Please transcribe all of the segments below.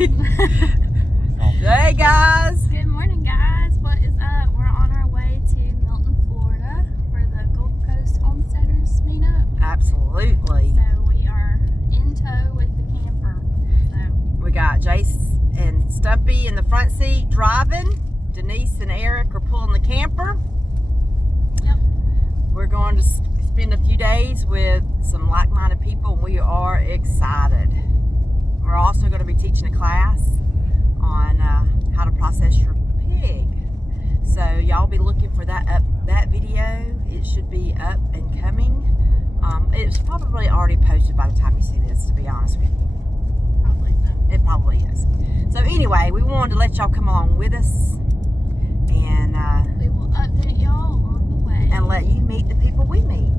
Hey guys! Good morning, guys. What is up? We're on our way to Milton, Florida for the Gulf Coast Homesteaders Meetup. Absolutely. So we are in tow with the camper. So We got Jace and Stumpy in the front seat driving. Denise and Eric are pulling the camper. Yep. We're going to spend a few days with some like-minded people, and we are excited. We're also going to be teaching a class on how to process your pig. So y'all be looking for that video. It should be up and coming. It's probably already posted by the time you see this, to be honest with you. probably so. It probably is. So anyway, we wanted to let y'all come along with us and We will update y'all along the way. and let you meet the people we meet.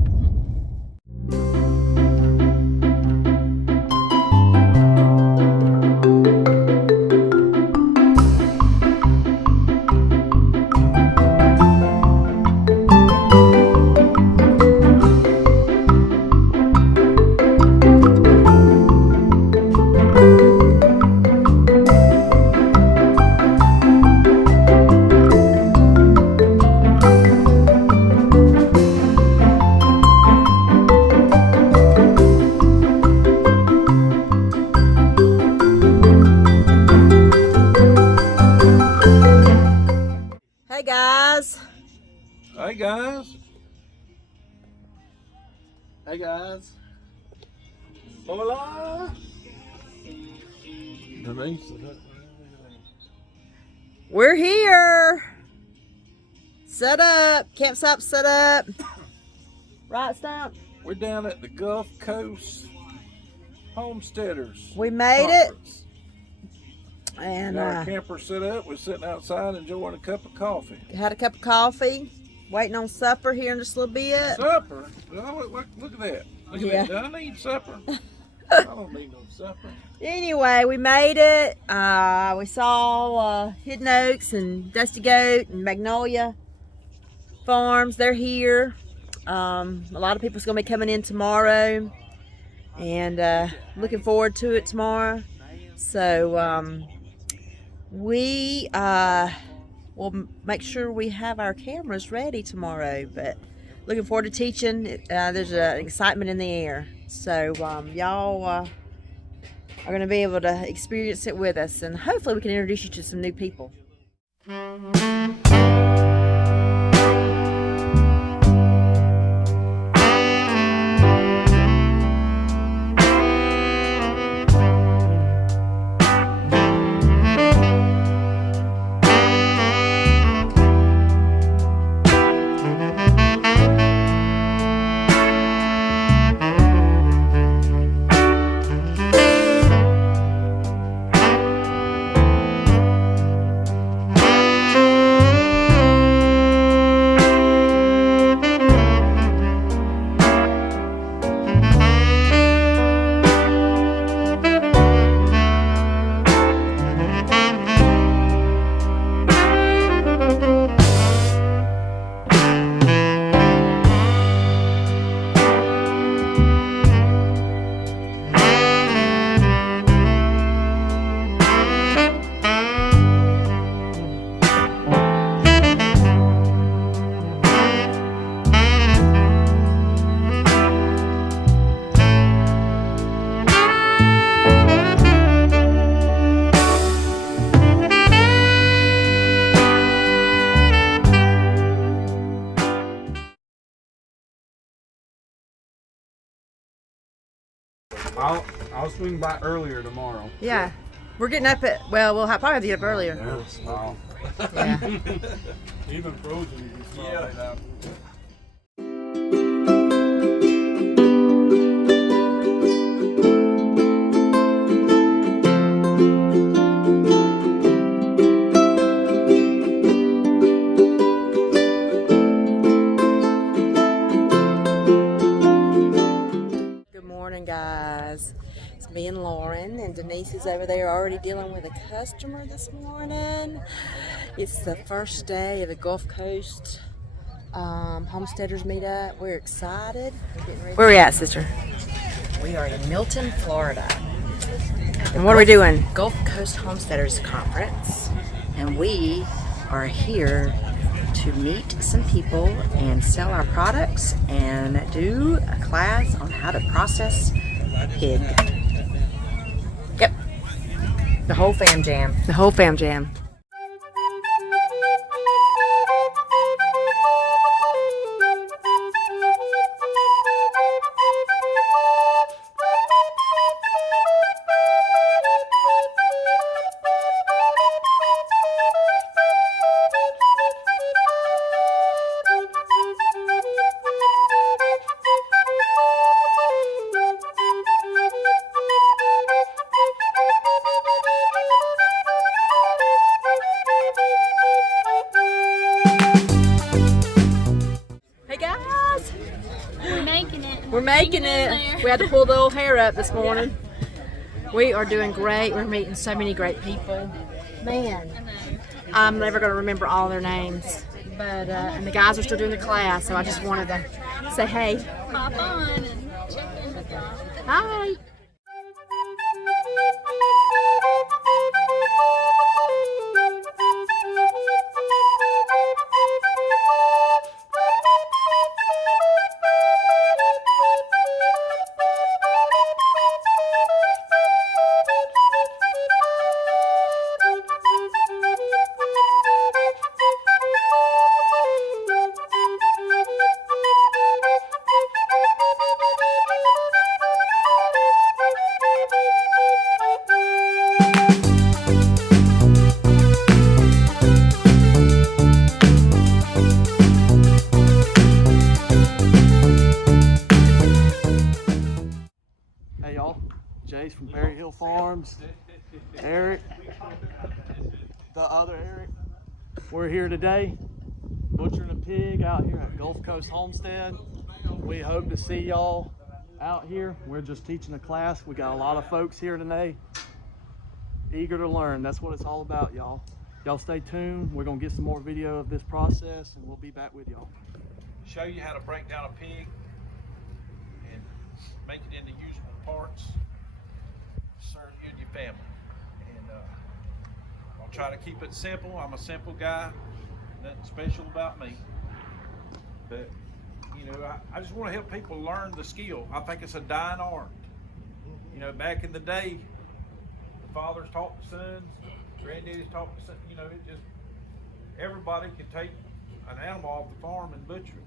Hey guys. Hey guys. Hey guys. Hola. Denise. We're here. Set up. Campsite set up. Right, Stump? We're down at the Gulf Coast Homesteaders. We made it. Conference. And Got our camper set up. We're sitting outside enjoying a cup of coffee. had a cup of coffee. Waiting on supper here in just a little bit. Supper? Oh, look at that. Look at Yeah. that. Do I need supper? I don't need no supper. Anyway, we made it. We saw Hidden Oaks and Dusty Goat and Magnolia Farms. They're here. A lot of people's going to be coming in tomorrow. And looking forward to it tomorrow. So we will make sure we have our cameras ready tomorrow. But looking forward to teaching. There's an excitement in the air. So y'all are going to be able to experience it with us, and hopefully we can introduce you to some new people. I'll swing by earlier tomorrow. Yeah, we're getting up at, well, we'll probably have to get up earlier. Wow. Yeah. Even frozen, you can smell it out. Good morning, guys. It's me and Lauren, and Denise is over there already dealing with a customer this morning. It's the first day of the Gulf Coast Homesteaders Meetup. We're excited. We're getting ready. Where are we at, sister? We are in Milton, Florida. And what are we doing? Gulf Coast Homesteaders Conference, and we are here to meet some people and sell our products and do a class on how to process a pig. Yep, the whole fam jam. The whole fam jam. Hey guys, We're making it. we're making it. We had to pull the old hair up this morning. We are doing great. We're meeting so many great people. Man, I'm never going to remember all their names. But and the guys are still doing the class, so I just wanted to say hey. Hop on and check in with y'all. Hi. Hey y'all, Jace from Berry Hill Farms, Eric, the other Eric. We're here today butchering a pig out here at Gulf Coast Homestead. We hope to see y'all out here. We're just teaching a class. We got a lot of folks here today, eager to learn. That's what it's all about, y'all. Y'all stay tuned. We're gonna get some more video of this process and we'll be back with y'all. Show you how to break down a pig and make it into usable parts to serve you and your family. And I'll try to keep it simple. I'm a simple guy, nothing special about me. But you know, I just want to help people learn the skill. I think it's a dying art. You know, back in the day, the fathers taught the sons, granddaddies taught the sons. You know, it just everybody can take an animal off the farm and butcher it.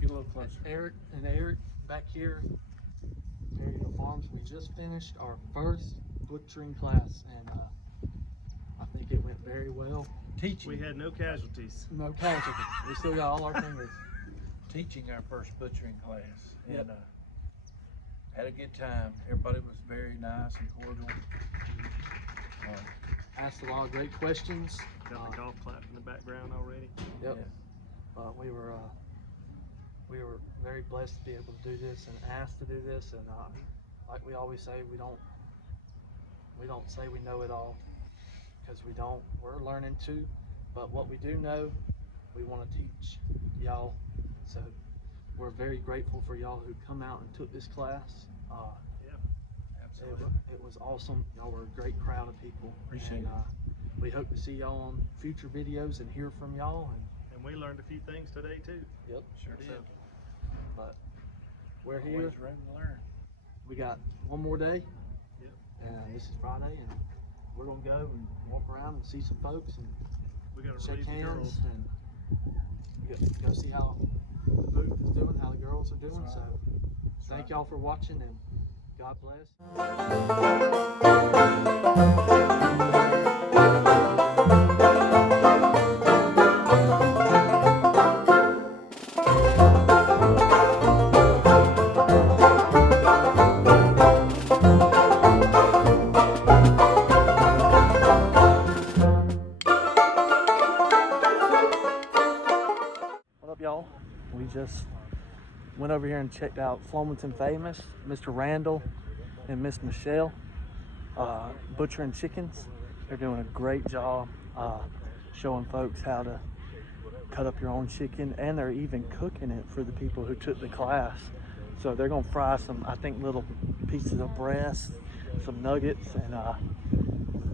Get a little closer. Eric and Eric back here, Berry Hill Farms. We just finished our first butchering class, and I think it went very well. We had no casualties. No casualties. We still got all our fingers. Teaching our first butchering class, Yep. and had a good time. Everybody was very nice and cordial. Asked a lot of great questions. Got the golf clap in the background already. Yep. Yeah. We were very blessed to be able to do this and asked to do this, and like we always say, we don't say we know it all, because we don't. We're learning too, but what we do know, we want to teach y'all. So we're very grateful for y'all who come out and took this class. Absolutely. It was awesome. Y'all were a great crowd of people. Appreciate and, it. We hope to see y'all on future videos and hear from y'all. And And we learned a few things today too. Yep, sure did. But we're here. Always room to learn. We got one more day. Yep. And this is Friday, and we're gonna go and walk around and see some folks and We gotta shake relieve the hands girls. and go see how the booth is doing, how the girls are doing. So thank y'all for watching, and God bless. What up, y'all? We just went over here and checked out Flomaton Famous, Mr. Randall and Miss Michelle, butchering chickens. They're doing a great job showing folks how to cut up your own chicken, and they're even cooking it for the people who took the class. So they're gonna fry some, I think, little pieces of breast, some nuggets, and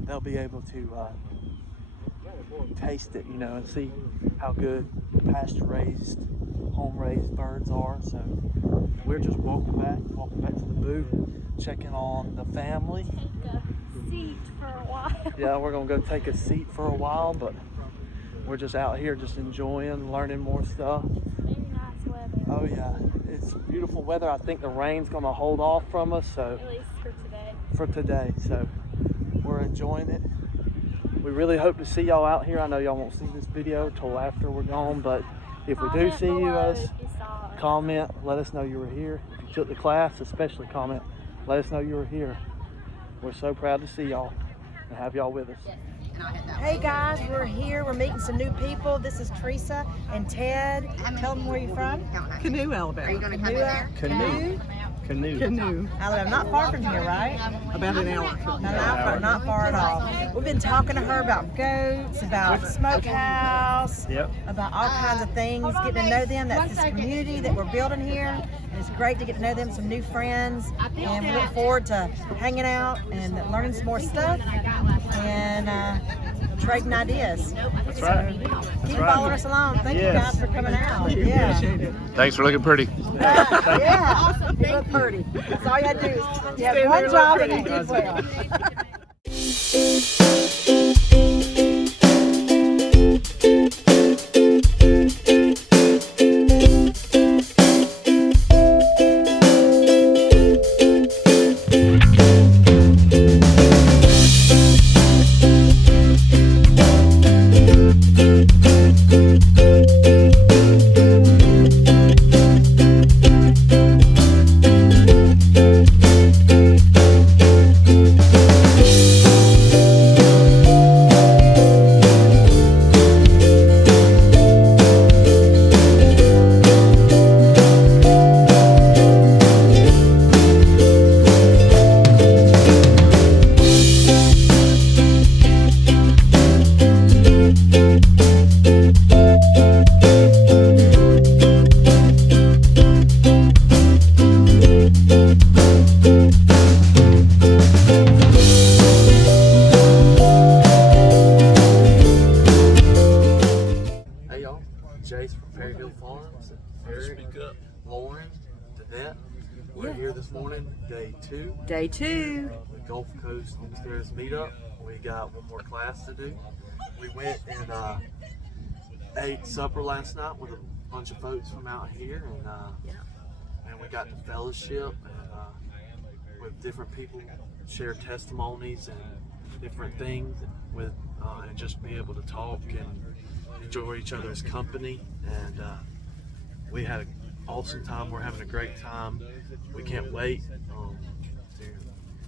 they'll be able to taste it, you know, and see how good pasture-raised, home-raised birds are. So we're just walking back to the booth, checking on the family. Take a seat for a while. Yeah, we're gonna go take a seat for a while, but we're just out here just enjoying, learning more stuff. Very nice weather. Oh yeah, it's beautiful weather. I think the rain's gonna hold off from us, so At least for today. so we're enjoying it. We really hope to see y'all out here. I know y'all won't see this video till after we're gone, but if we do Comment see you below guys, if you saw us. comment, let us know you were here. If you took the class, especially comment, let us know you were here. We're so proud to see y'all and have y'all with us. Hey guys, we're here. We're meeting some new people. This is Teresa and Ted. Tell them where you're from. Canoe, Alabama. Are you going to come in there? Canoe. Canoe. Alabama. Not far from here, right? About an hour. Not far at all. We've been talking to her about goats, about smokehouse, about all kinds of things, getting to know them. That's this community that we're building here. And it's great to get to know them, some new friends. And we look forward to hanging out and learning some more stuff and trading ideas. That's right. Keep following us along. Thank you guys for coming out. Yeah. Thanks for looking pretty. Yeah. You look pretty. That's all you had to do. You have one job and you did well. We're here this morning, day 2. Day 2. The Gulf Coast Homesteaders Meetup. We got one more class to do. We went and ate supper last night with a bunch of folks from out here, and we got to fellowship and with different people, share testimonies and different things, with and just be able to talk and enjoy each other's company. And we had an awesome time. We're having a great time. We can't wait to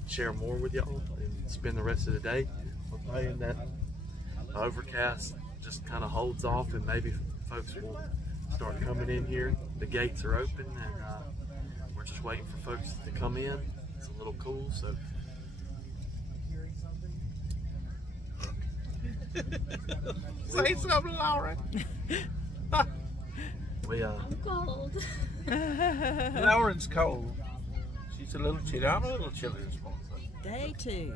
share more with y'all and spend the rest of the day. We're praying that the overcast just kind of holds off and maybe folks will start coming in here. The gates are open and we're just waiting for folks to come in. It's a little cool, so. Say something, Laura. I'm cold. Lauren's cold. She's a little chilly. I'm a little chilly this morning. Day 2.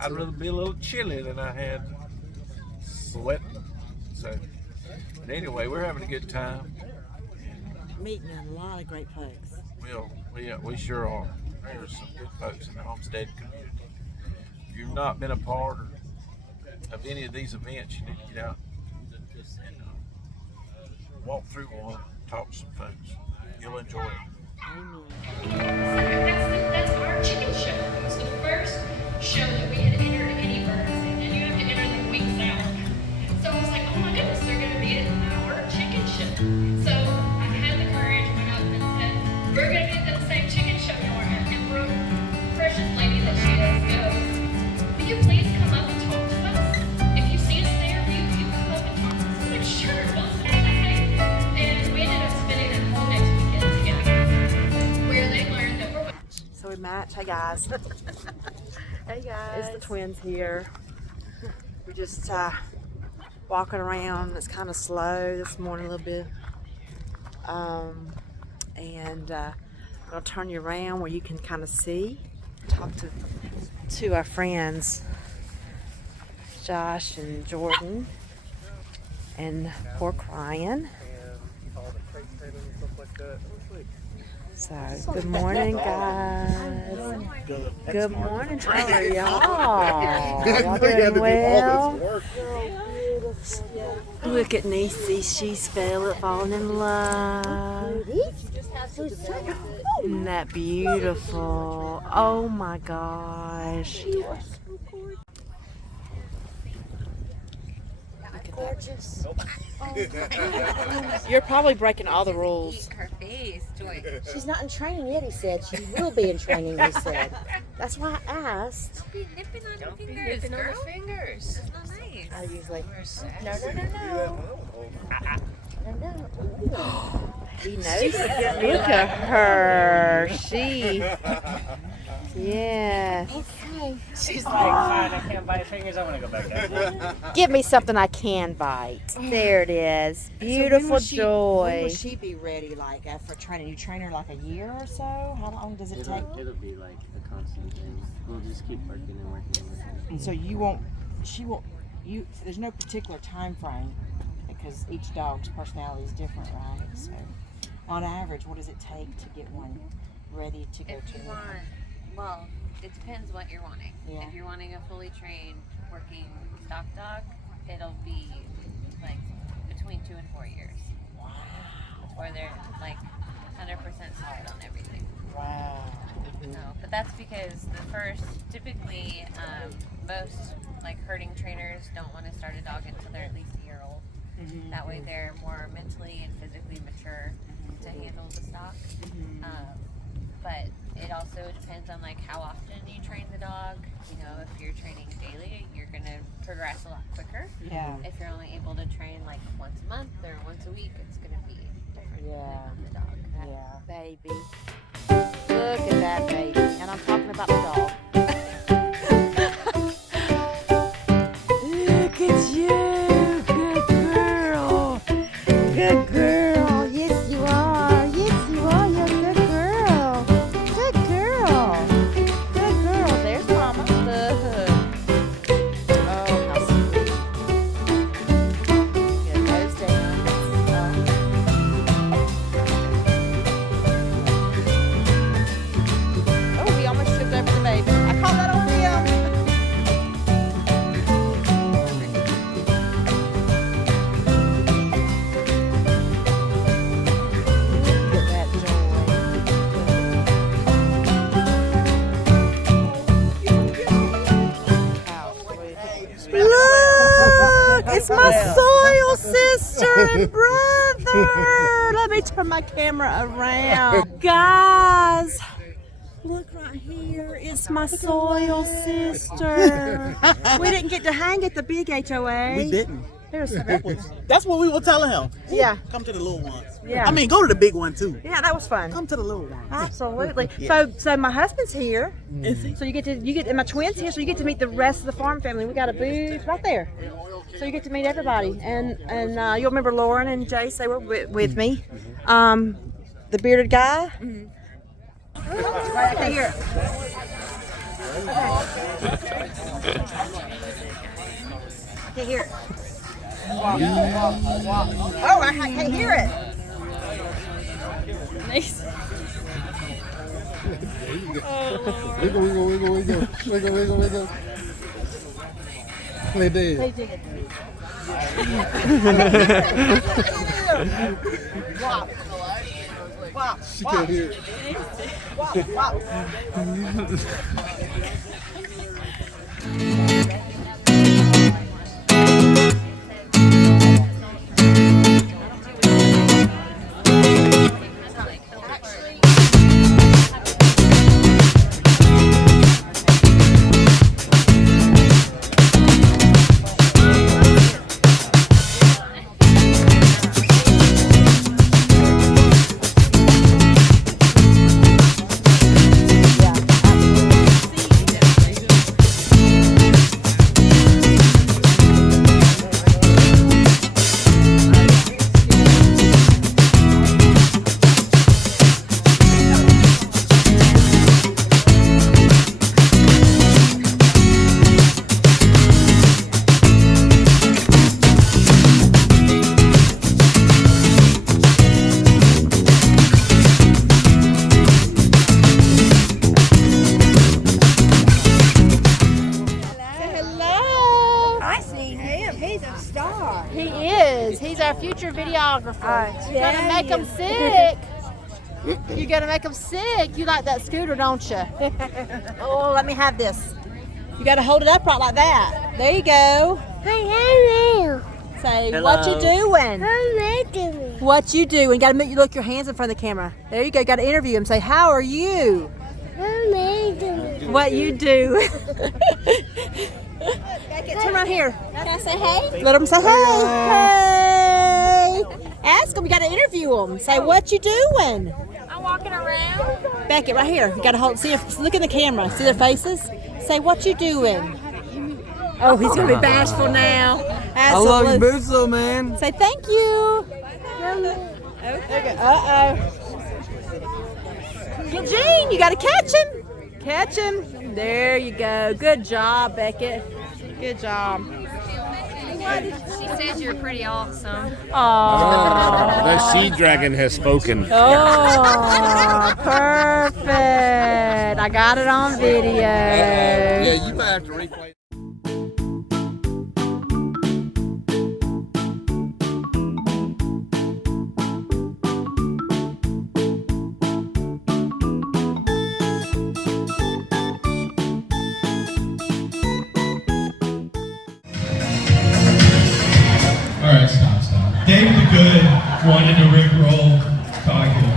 I'd rather be a little chilly than I had sweating. So But anyway, we're having a good time. Meeting a lot of great folks. We sure are. There's some good folks in the homestead community. If you've not been a part of any of these events, you need to get out and walk through one, talk to some folks. You'll enjoy it. That's our chicken show. It's the first show that we had entered any birds in, and you have to enter them weeks out. So I was like, oh my goodness, they're going to be at our chicken show. So I had the courage, went up and said, we're going to be at the same chicken show tomorrow. And Brooke, precious lady that she is, goes, will you please come up and talk to us? If you see us there, you come up and talk to us. I was like, sure, we'll say anything. And we ended up spending that whole next weekend together, where they learned that we're So we match. Hey guys. Hey guys. It's the twins here. We're just walking around. It's kind of slow this morning a little bit. And I'll turn you around where you can kind of see. Talk to our friends, Josh and Jordan, and poor Crying. So, good morning, guys. Good morning. How are y'all? Y'all doing well? Look at Niecy. She's falling in love. Isn't that beautiful? Oh my gosh. Gorgeous. You're probably breaking all the rules. Her face, Joy. She's not in training yet, he said. She will be in training, he said. That's why I asked. Don't be nipping on your fingers, girl. Fingers. That's not nice. I usually. No. He knows. Look at her. She. Yes. Okay. She's like, fine, I can't bite fingers, I want to go back there. Give me something I can bite. There it is. Beautiful Joy. When will she be ready, like, after training? You train her like a year or so? How long does it take? It'll be like a constant thing. We'll just keep working and working and working. So there's no particular time frame because each dog's personality is different, right? So on average, what does it take to get one ready to go If to? you want, well, it depends what you're wanting. Yeah. If you're wanting a fully trained working stock dog, it'll be like between 2 and 4 years. Wow. Before they're like 100% solid on everything. Wow. No, but that's because typically most like herding trainers don't want to start a dog until they're at least a year old. Mm-hmm. That way they're more mentally and physically mature to handle the stock. But it also depends on like how often you train the dog. You know, if you're training daily, you're gonna progress a lot quicker. Yeah. If you're only able to train like once a month or once a week, it's gonna be different Yeah. depending on the dog. Yeah. Baby. Look at that baby. And I'm talking about the dog. Look at you. Good girl. Good girl. Yes, you are. Yes, you are. You're a good girl. Good girl. Good girl. There's Mama. Look. Oh, how sweet. Good. Nose down. Oh, we almost tripped over the baby. I call that on him. Look at that joy. Look, it's my soil sister and brother. Let me turn my camera around. Guys, look right here. It's my soil sister. We didn't get to hang at the big HOA. We didn't. There's That's what we were telling him. Yeah. Come to the little ones. Yeah. I mean, go to the big one too. Yeah, that was fun. Come to the little one. Absolutely. Yeah. So my husband's here. Is he? So you get and my twins here, so you get to meet the rest of the farm family. We got a booth right there. So you get to meet everybody. And you'll remember Lauren and Jace, they were with me. The bearded guy. Right here. Okay, here. Oh, I can't hear it. Nice. Wiggle, wiggle, wiggle, wiggle. Wiggle, wiggle, wiggle. Play dead. Wop. Wop. She can't hear it. Wop. Wop. He is. He's our future videographer. You're gonna make him sick. You're gonna make him sick. You like that scooter, don't you? Oh, let me have this. You got to hold it up right like that. There you go. Hello. Say, Hello. what you doing? Hello. What you doing? You got to look your hands in front of the camera. There you go. Got to interview him. Say, how are you? What you do? Turn around here. Can I say hey? Let them say hey. Hey. Ask them. You got to interview them. Say, what you doing? I'm walking around. Beckett, right here. You got to hold. See, look in the camera. See their faces. Say, what you doing? Oh, he's gonna be bashful now. I love your boots though, man. Say thank you. Uh-oh. Eugene, you gotta catch him. Catch him. There you go. Good job, Beckett. Good job. She says you're pretty awesome. Aww. The sea dragon has spoken. Oh, perfect. I got it on video. Yeah, you might have to replay. All right, stop. Dave the Good wanted to rickroll talking.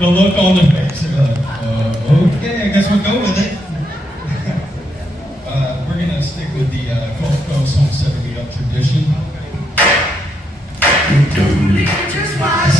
The look on the face, they're like, okay, I guess we'll go with it. We're gonna stick with the Gulf Coast Homesteaders Meetup tradition. Just watch.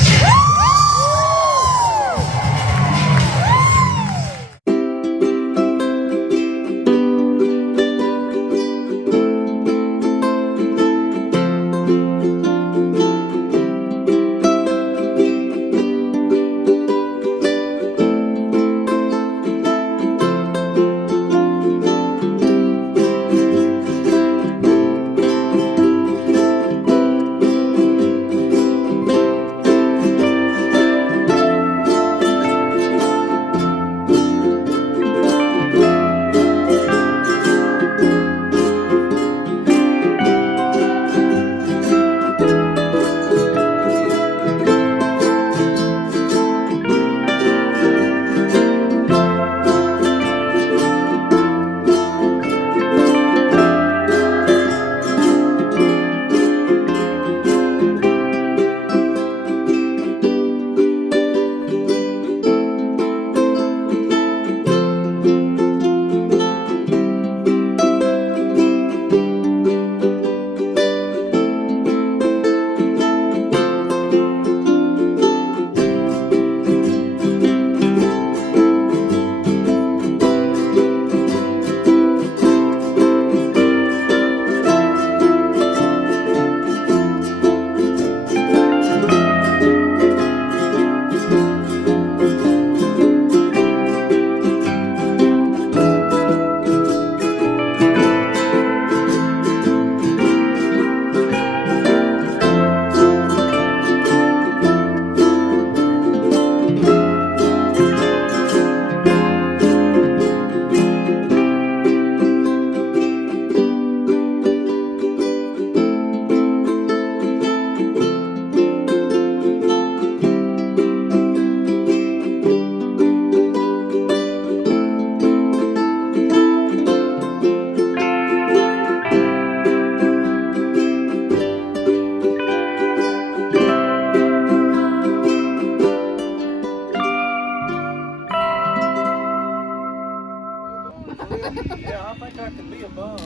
think I could be a bum.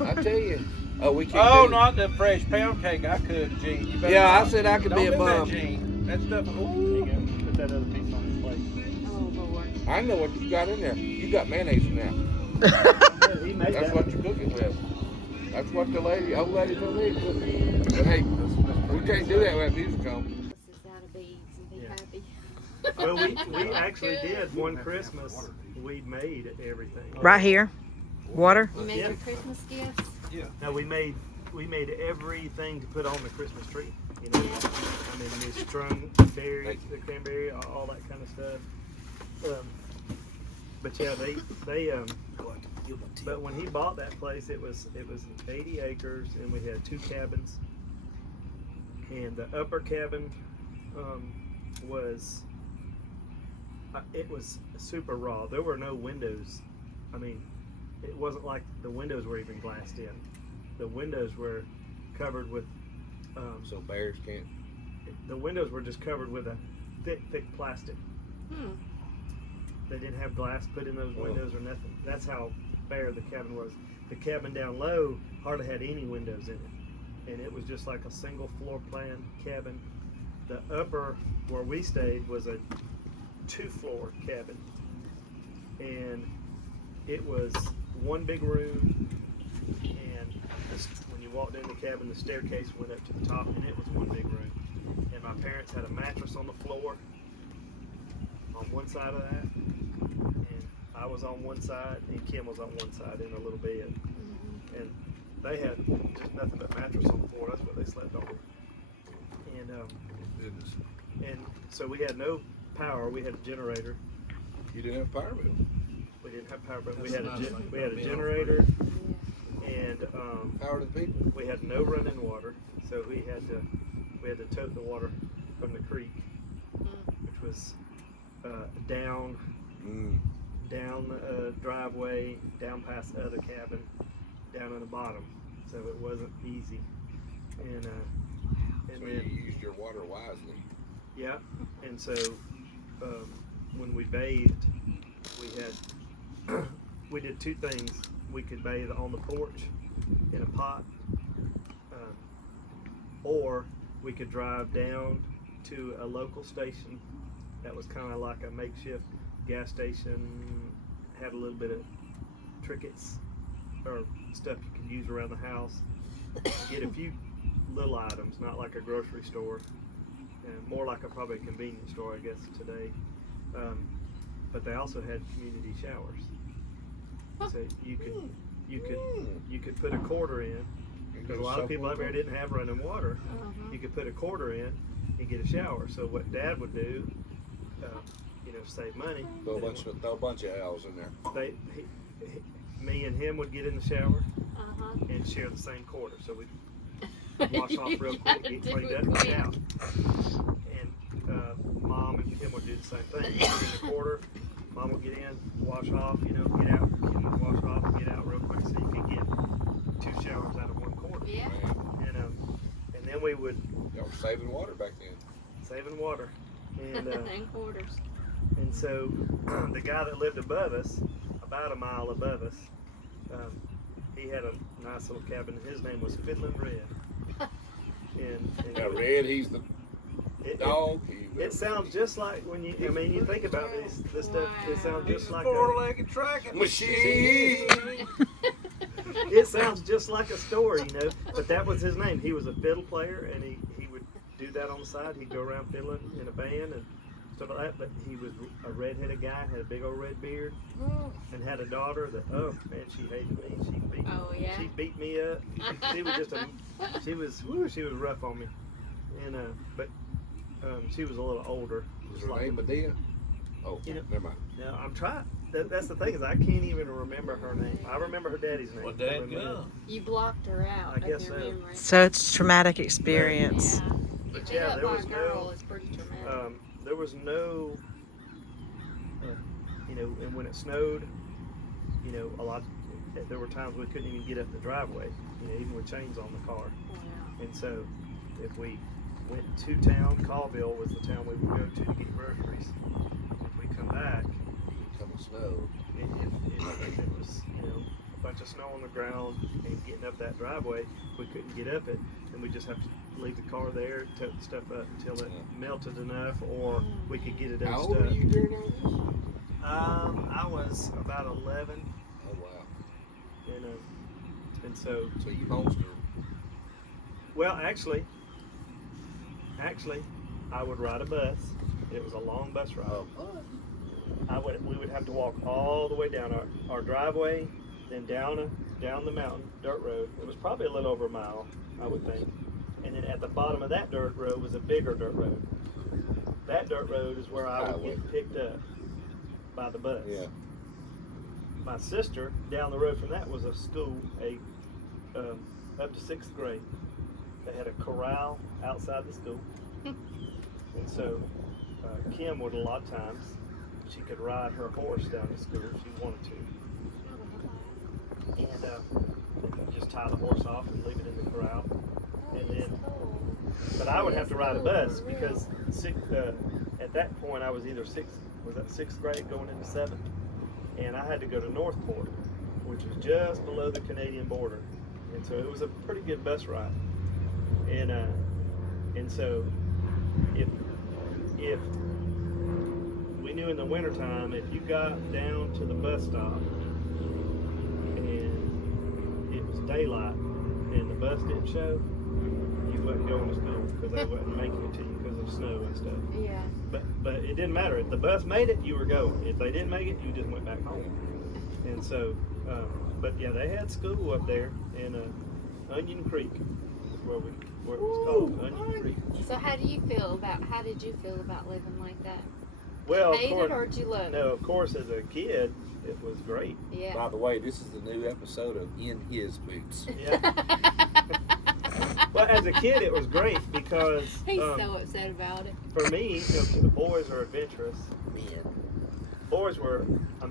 I tell you. Oh, we can't. Oh, do not the fresh pound cake. I could, Gene. You better Yeah, I not. said I could Don't be a do bum. That, Gene. That stuff. There you Ooh. go. Put that other piece on his plate. Oh, Lord. I know what you got in there. You got mayonnaise in there. Yeah, he made That's that. what you're cooking with. That's what the old lady told me to cook. But hey, we can't do that without music on. This is out of beads and be Yeah. happy. Well, we actually did one Christmas. We made everything. Right here. Water. You made Yeah. your Christmas gifts? Yeah. No, we made everything to put on the Christmas tree. You know, I mean, we strung berries, the cranberry, all that kind of stuff. But yeah, they but when he bought that place, it was 80 acres, and we had 2 cabins. And the upper cabin was it was super raw. There were no windows. I mean, it wasn't like the windows were even glassed in. The windows were covered with So bears can't. the windows were just covered with a thick plastic. They didn't have glass put in those windows or nothing. That's how bare the cabin was. The cabin down low hardly had any windows in it, and it was just like a single floor plan cabin. The upper where we stayed was a 2-floor cabin, and it was one big room, and when you walked in the cabin, the staircase went up to the top, and it was one big room. And my parents had a mattress on the floor on one side of that, and I was on one side, and Kim was on one side in a little bed. And they had just nothing but mattress on the floor. That's what they slept on. And so we had no power. We had a generator. You didn't have power bill. We didn't have power, but we had a generator, and Power to the people. we had no running water, so we had to tote the water from the creek, which was down the driveway, down past the other cabin, down in the bottom. So it wasn't easy. And So then you used your water wisely. yeah, and so when we bathed, we did 2 things. We could bathe on the porch in a pot, or we could drive down to a local station that was kind of like a makeshift gas station, had a little bit of trinkets or stuff you could use around the house, get a few little items, not like a grocery store, and more like probably a convenience store, I guess, today. But they also had community showers, so you could put a quarter in, because a lot of people up there didn't have running water. You could put a quarter in and get a shower. So what Dad would do, save money. Throw a bunch of owls in there. Me and him would get in the shower and share the same quarter. So we'd wash off real quick, get cleaned up, and get out. And Mom and Kim would do the same thing. Get in the quarter, Mom would get in, wash off, get out, Kim would wash off and get out real quick, so you could get 2 showers out of 1 quarter. Yeah. And then we would. Y'all were saving water back then. Saving water. And And quarters. And so the guy that lived above us, about a mile above us, he had a nice little cabin. His name was Fiddlin' Red. And Now, Red, he's the dog. It sounds just like when you think about this stuff. It sounds just like a 4-legged tracking machine. It sounds just like a story, But that was his name. He was a fiddle player, and he would do that on the side. He'd go around fiddling in a band and stuff like that. But he was a red-headed guy, had a big old red beard, and had a daughter that, oh man, she hated me. She beat me up. She was just she was rough on me. And but she was a little older. Was her name Medea? Oh, never mind. No, I'm trying. That's the thing, is I can't even remember her name. I remember her daddy's name. Well, Dad, go. You blocked her out. I guess of your so. memory. So it's a traumatic experience. But Beat yeah, up there by was a girl no. is pretty traumatic. There was no. And when it snowed, there were times we couldn't even get up the driveway, even with chains on the car. And so, if we went to town, Colville was the town we would go to get groceries. If we come back, Come snow. if it was, a bunch of snow on the ground and getting up that driveway, we couldn't get up it, and we just have to leave the car there, tote the stuff up until it melted enough, or we could get it unstuck. How old were you during all this? I was about 11. Oh wow. And so you holstered. Well, actually, I would ride a bus. It was a long bus ride. We would have to walk all the way down our driveway, then down the mountain dirt road. It was probably a little over a mile, I would think. And then at the bottom of that dirt road was a bigger dirt road. That dirt road is where I would get picked up by the bus. Yeah. My sister down the road from that was a school, up to 6th grade. They had a corral outside the school, and so Kim would a lot of times she could ride her horse down to school if she wanted to, and just tie the horse off and leave it in the corral. And then, but I would have to ride a bus because at that point I was either 6th grade going into 7th, and I had to go to Northport, which was just below the Canadian border, and so it was a pretty good bus ride. And so if we knew in the wintertime, if you got down to the bus stop and it was daylight and the bus didn't show, you wasn't going to school because they wasn't making it to you because of snow and stuff. Yeah. But it didn't matter. If the bus made it, you were going. If they didn't make it, you just went back home. And so, but yeah, they had school up there in Onion Creek, is where it was called, Onion Creek. So how did you feel about living like that? Well, Did you hate of course, it or did you love it? No, of course, as a kid, it was great. Yeah. By the way, this is the new episode of In His Boots. Yeah. Well, as a kid, it was great because He's so upset about it. for me, the boys are adventurous. Men. Boys were, I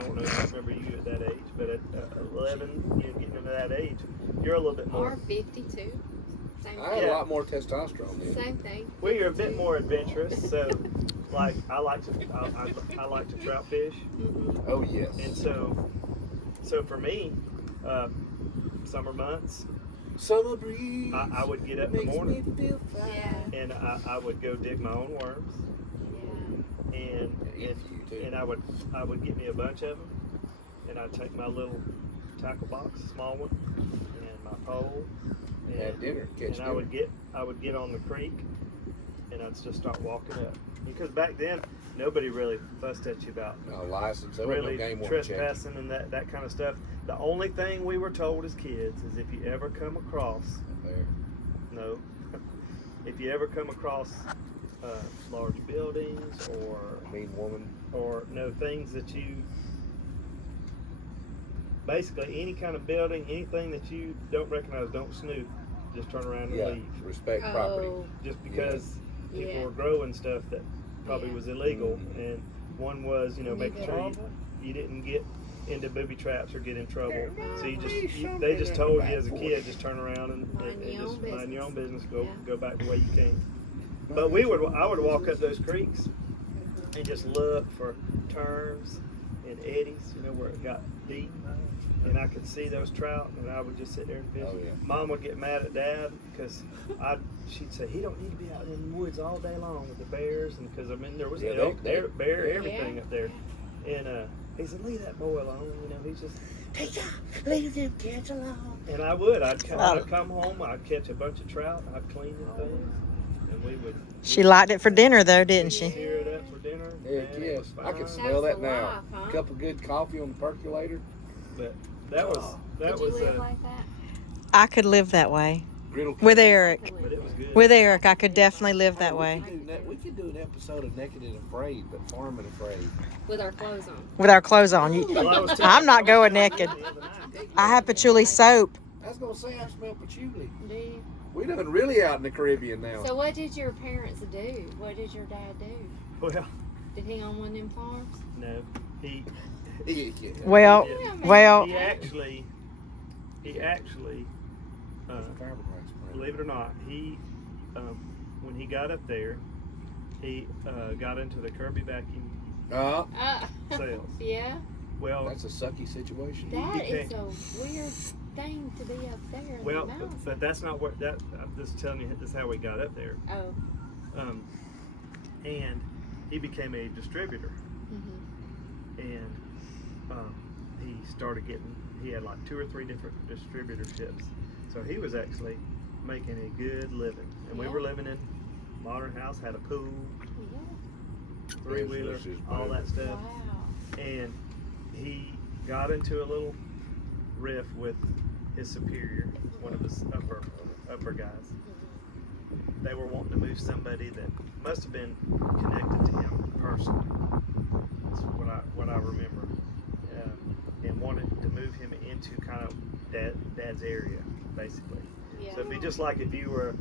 don't know if I remember you at that age, but at 11, getting into that age, you're a little bit more. Or 52. Same I had a lot more testosterone then. Same thing. Well, you're a bit more adventurous, so like I like to trout fish. Oh yes. And so for me, summer months, summer breeze, I would get up in the morning, Yeah. and I would go dig my own worms, and I would get me a bunch of them, and I'd take my little tackle box, small one, and my pole, and have dinner, and I would get on the creek, and I'd just start walking up. Because back then, nobody really fussed at you about no license, there really was no game trespassing and that kind of stuff. The only thing we were told as kids is if you ever come across, if you ever come across large buildings or a mean woman, or things that you, basically any kind of building, anything that you don't recognize, don't snoop. Just turn around and leave. Respect property. Just because people were growing stuff that probably was illegal, and one was, making sure you didn't get into booby traps or get in trouble. So they just told you as a kid, just turn around and just mind your own business. Go back the way you came. But I would walk up those creeks and just look for turns and eddies, where it got deep. And I could see those trout, and I would just sit there and fish. Oh, yeah. Mom would get mad at Dad because she'd say he don't need to be out in the woods all day long with the bears, and because there was elk, bear, everything up there. And he said, leave that boy alone. He's just Leave them kids alone. And I would. I'd come home. I'd catch a bunch of trout. I'd clean them things, and we would. She liked it for dinner, though, didn't she? Tear it up for dinner. Heck yes, I can smell that now. A cup of good coffee on the percolator. But that was like that? I could live that way. Griddle With Eric. But it was good. With Eric, I could definitely live that way. We could do an episode of Naked and Afraid, but Farm and Afraid. With our clothes on. With our clothes on. I'm not going naked. I have patchouli soap. I was going to say I smell patchouli. Do you? We done really out in the Caribbean now. So what did your parents do? What did your dad do? Well. Did he own one of them farms? No. He Well. He actually, believe it or not, he, when he got up there, he got into the Kirby vacuum sales. Yeah. Well, that's a sucky situation. That is a weird thing to be up there. In Well, the mountains. but that's not what that. I'm just telling you, this is how we got up there. Oh. And he became a distributor, and he started getting. He had like 2 or 3 different distributorships, so he was actually making a good living. And we were living in a modern house, had a pool, 3-wheeler, all that stuff. Wow. And he got into a little riff with his superior, one of his upper guys. They were wanting to move somebody that must have been connected to him personally. That's what I remember. And wanted to move him into kind of dad's area, basically. Yeah. So it'd be just like if you were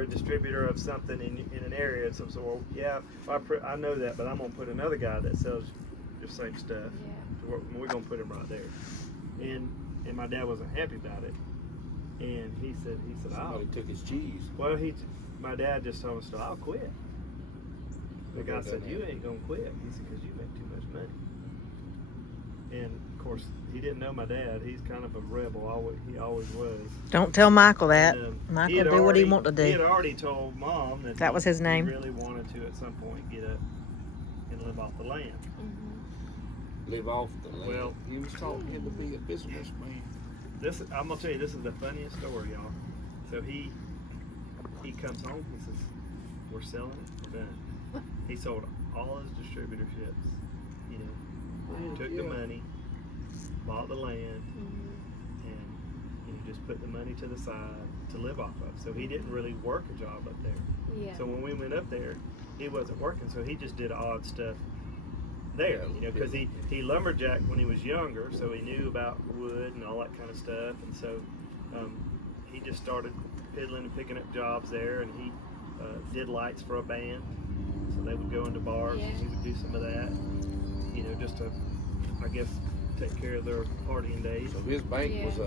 a distributor of something in an area, and some sort. Well, yeah, I know that, but I'm gonna put another guy that sells the same stuff. Yeah. So we're gonna put him right there. And my dad wasn't happy about it. And he said, somebody took his cheese. Well, my dad just told us, I'll quit. The guy said, you ain't gonna quit. He said, because you make too much money. And of course, he didn't know my dad. He's kind of a rebel. He always was. Don't tell Michael that. And, Michael do what he want to do. He had already told Mom that was his name. He really wanted to at some point get up and live off the land. Live off the land. Well, he was taught him to be a businessman. I'm gonna tell you, this is the funniest story, y'all. So he comes home. He says, "We're selling it. We're done." He sold all his distributorships. You know, took the money, bought the land, and just put the money to the side to live off of. So he didn't really work a job up there. Yeah. So when we went up there, he wasn't working. So he just did odd stuff there, because he lumberjacked when he was younger, so he knew about wood and all that kind of stuff, and so he just started piddling and picking up jobs there, and he did lights for a band, so they would go into bars, and he would do some of that, just to, I guess, take care of their partying days. So his bank was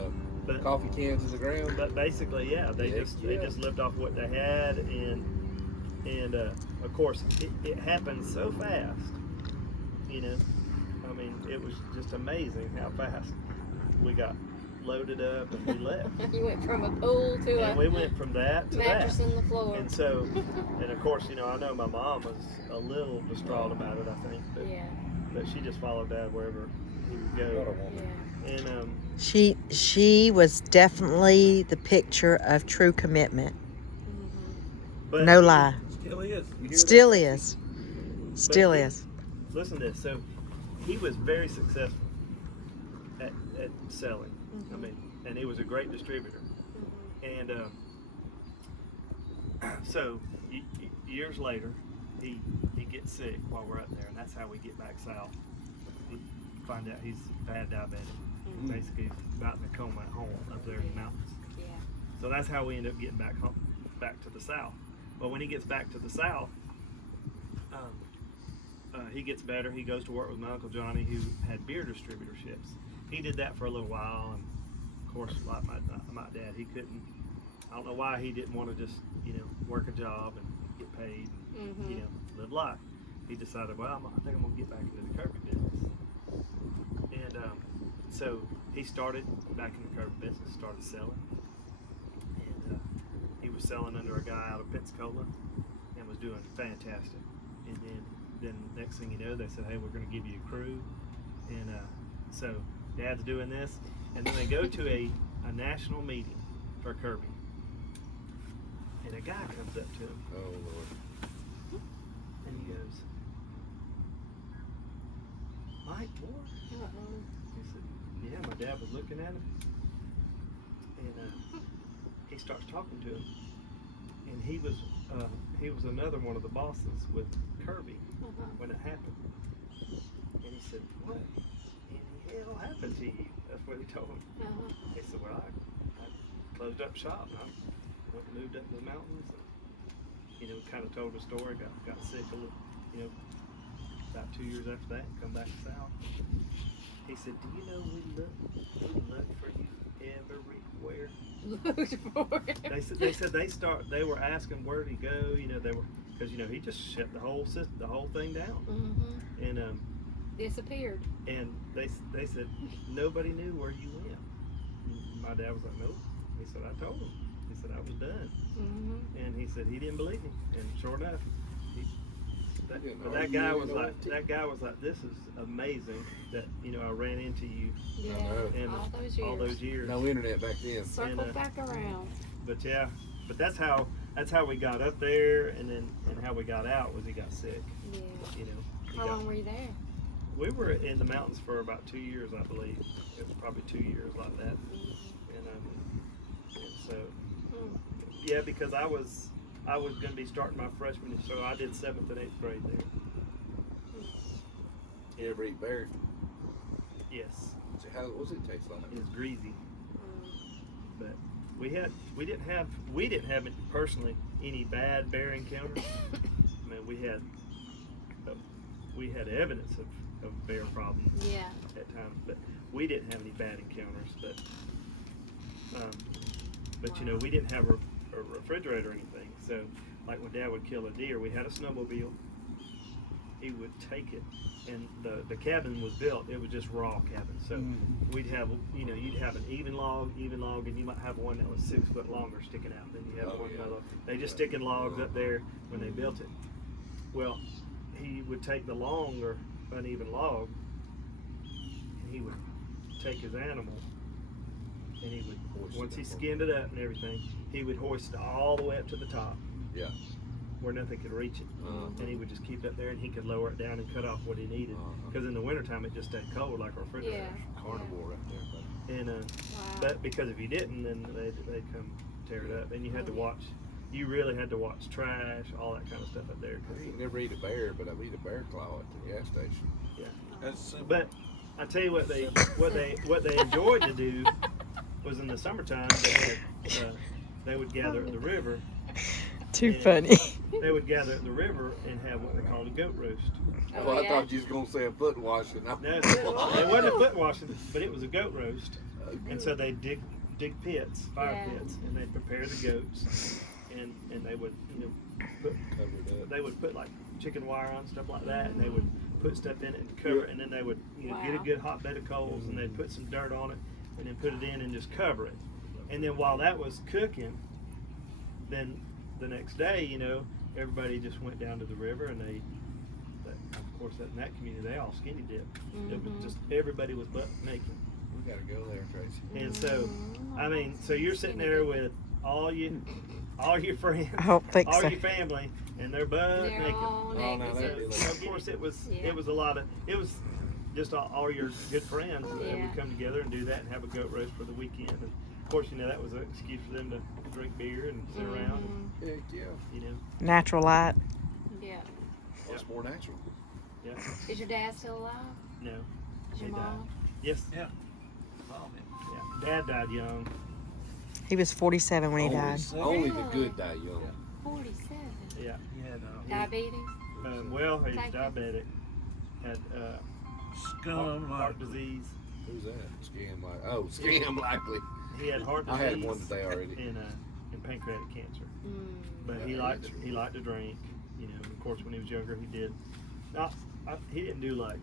coffee cans in the ground. But basically, they just lived off what they had, and of course it happened so fast. I mean, it was just amazing how fast we got loaded up and we left. You went from a pool to and we went from that to mattress that. on the floor. And so, and of course, I know my mom was a little distraught about it, I think, but she just followed Dad wherever he would go. And she was definitely the picture of true commitment. But no lie. Still is. Still is. Still is. Listen to this. So he was very successful at selling. I mean, and he was a great distributor. And so years later, he gets sick while we're up there, and that's how we get back south. We find out he's bad diabetic. Basically, he's about in a coma at home up there in the mountains. Yeah. So that's how we end up getting back home, back to the south. But when he gets back to the south, he gets better. He goes to work with my Uncle Johnny, who had beer distributorships. He did that for a little while, and of course, like my dad, he couldn't. I don't know why he didn't want to just work a job and get paid, and, live life. He decided, well, I think I'm gonna get back into the Kirby business, and so he started back in the Kirby business, started selling, and he was selling under a guy out of Pensacola, and was doing fantastic, and then next thing you know, they said, hey, we're going to give you a crew. And so Dad's doing this. And then they go to a national meeting for Kirby. And a guy comes up to him. Oh, Lord. And he goes, Mike Moore? He said, yeah, my dad was looking at him. And he starts talking to him. And he was another one of the bosses with Kirby when it happened. And he said, what in the hell happened to you? That's what he told him. He said, well, I closed up shop and I went and moved up to the mountains and, kind of told the story, got sick a little, about 2 years after that, and come back south. He said, do you know we look for you everywhere? They said they were asking where'd he go, they were, because he just shut the whole thing down. And disappeared. And they said nobody knew where you went. And my dad was like, nope. He said, I told him. He said, I was done. Mm-hmm. And he said he didn't believe me. And sure enough, that guy was like, this is amazing that I ran into you. Yeah, and all those years. No internet back then. Circle back around. But yeah, but that's how we got up there, and how we got out was he got sick. Yeah. He How long were you there? We were in the mountains for about 2 years, I believe. It was probably 2 years like that. And so yeah, because I was going to be starting my freshman year, so I did 7th and 8th grade there. You ever eat bear? Yes. So how what does it taste like? It's greasy. But we didn't have personally any bad bear encounters. I mean, we had evidence of bear problems at times, but we didn't have any bad encounters. But we didn't have a refrigerator or anything. So like when Dad would kill a deer, we had a snowmobile. He would take it, and the cabin was built. It was just raw cabin. So we'd have you'd have an even log, and you might have one that was 6 foot longer sticking out. Then you have one another. They just sticking logs up there when they built it. Well, he would take the longer uneven log, and he would take his animal, and he would once he skinned it up and everything, he would hoist it all the way up to the top. Yeah. Where nothing could reach it. And he would just keep it up there, and he could lower it down and cut off what he needed. Because in the wintertime it just stayed cold like a refrigerator. Yeah. Carnivore right there, buddy. And but because if you didn't, then they'd come tear it up, and you had to watch. You really had to watch trash, all that kind of stuff up there. I ain't never eat a bear, but I've eat a bear claw at the gas station. Yeah. That's simple. But I tell you what they enjoyed to do was in the summertime they would gather at the river. Too funny. They would gather at the river and have what they called a goat roast. Oh, I thought you was gonna say a foot washing. No, it wasn't a foot washing, but it was a goat roast. And so they dig pits, fire pits, and they prepare the goats, and they would put like chicken wire on, stuff like that, and they would put stuff in it and cover it, and then they would get a good hot bed of coals, and they'd put some dirt on it, and then put it in and just cover it. And then while that was cooking, then the next day, everybody just went down to the river, and of course, in that community, they all skinny dipped. It was just, everybody was butt naked. We gotta go there, Tracy. And so, I mean, so you're sitting there with all your friends, I don't think all so. your family, and they're butt naked. So of course, it was a lot of, it was just all your good friends that would come together and do that and have a goat roast for the weekend. And of course, that was an excuse for them to drink beer and sit around. And, Heck yeah. Natural light. Yeah. It's more natural. Yeah. Is your dad still alive? No. Is your He died. mom? Yes. Yeah. Yeah. Dad died young. He was 47 when he died. Only the good die young. 47. Yeah. Diabetes? Well, he was diabetic. Had heart disease. Who's that? Scam likely. He had heart disease. I had one today already. And pancreatic cancer. But he liked to drink. Of course, when he was younger, he did. He didn't do like